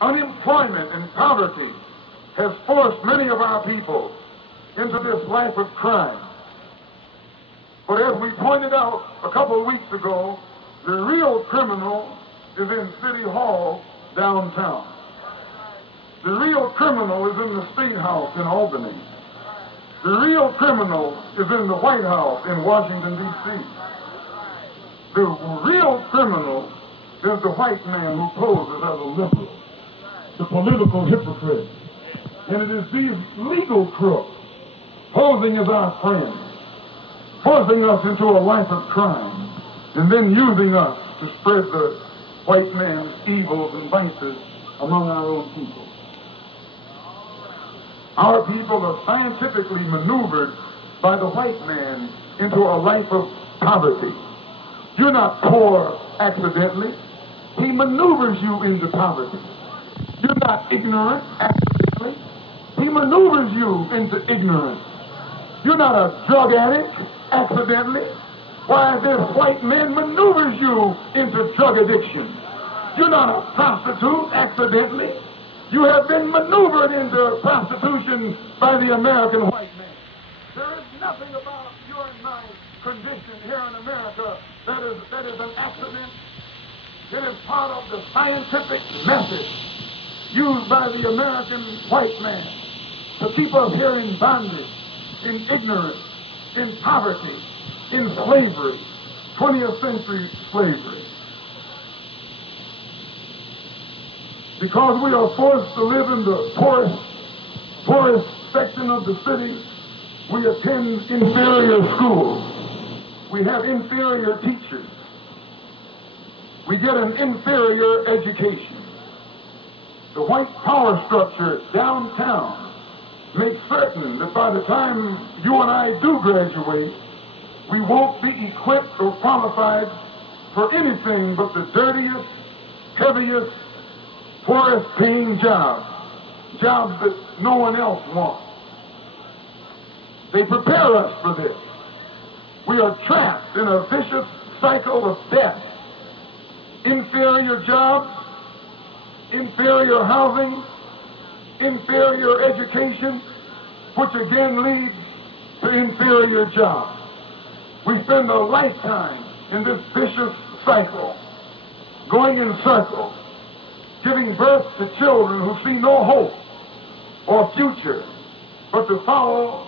Unemployment and poverty has forced many of our people into this life of crime. But as we pointed out a couple of weeks ago, the real criminal is in City Hall downtown. The real criminal is in the State House in Albany. The real criminal is in the White House in Washington, D.C. The real criminal is the white man who poses as a liberal, the political hypocrite. And it is these legal crooks posing as our friends, forcing us into a life of crime, and then using us to spread the white man's evils and vices among our own people. Our people are scientifically maneuvered by the white man into a life of poverty. You're not poor accidentally. He maneuvers you into poverty. You're not ignorant accidentally. He maneuvers you into ignorance. You're not a drug addict accidentally. Why, this white man maneuvers you into drug addiction. You're not a prostitute accidentally. You have been maneuvered into prostitution by the American white man. There is nothing about your and my condition here in America that is an accident. It is part of the scientific method used by the American white man to keep us here in bondage, in ignorance, in poverty, in slavery, 20th century slavery. Because we are forced to live in the poorest section of the city, we attend inferior schools. We have inferior teachers. We get an inferior education. The white power structure downtown makes certain that by the time you and I do graduate, we won't be equipped or qualified for anything but the dirtiest, heaviest, poorest paying jobs that no one else wants. They prepare us for this. We are trapped in a vicious cycle of death. Inferior jobs, inferior housing, inferior education, which again leads to inferior jobs. We spend a lifetime in this vicious cycle, going in circles, giving birth to children who see no hope or future but to follow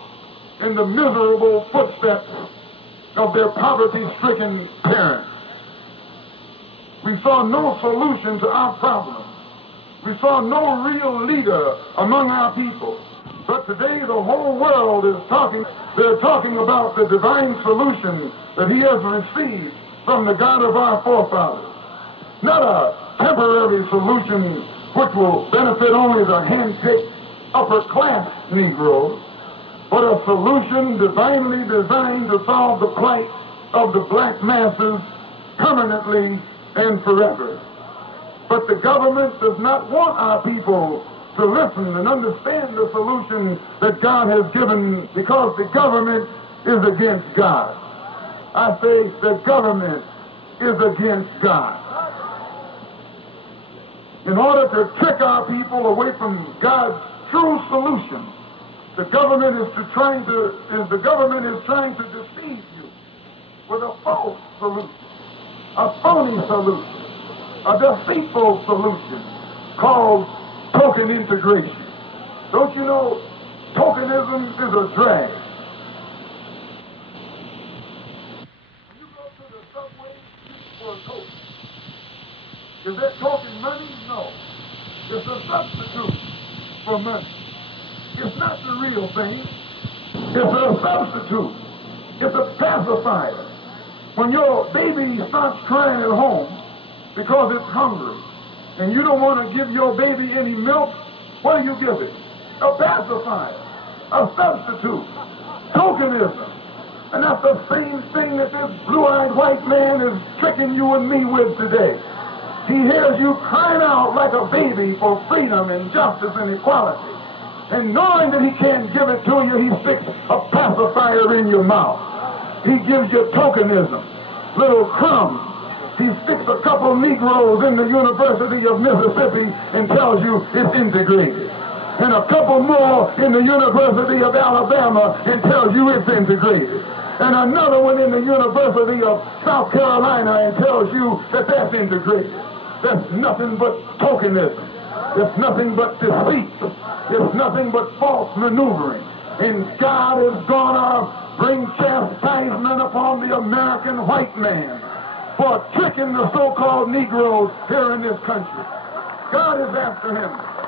in the miserable footsteps of their poverty-stricken parents. We saw no solution to our problem. We saw no real leader among our people. But today the whole world is talking. They're talking about the divine solution that he has received from the God of our forefathers. Not a temporary solution which will benefit only the hand-picked upper-class Negroes, but a solution divinely designed to solve the plight of the black masses permanently and forever. But the government does not want our people to listen and understand the solution that God has given, because the government is against God. I say the government is against God. In order to trick our people away from God's true solution, the government is trying to deceive you with a false solution, a phony solution, a deceitful solution called token integration. Don't you know tokenism is a drag? When you go to the subway for a token, is that token money? No. It's a substitute for money. It's not the real thing. It's a substitute. It's a pacifier. When your baby starts crying at home because it's hungry, and you don't want to give your baby any milk, what do you give it? A pacifier, a substitute, tokenism. And that's the same thing that this blue-eyed white man is tricking you and me with today. He hears you crying out like a baby for freedom and justice and equality. And knowing that he can't give it to you, he sticks a pacifier in your mouth. He gives you tokenism, little crumbs, He sticks a couple Negroes in the University of Mississippi and tells you it's integrated. And a couple more in the University of Alabama and tells you it's integrated. And another one in the University of South Carolina and tells you that that's integrated. That's nothing but tokenism. It's nothing but deceit. It's nothing but false maneuvering. And God is going to bring chastisement upon the American white man for tricking the so-called Negroes here in this country. God is after him.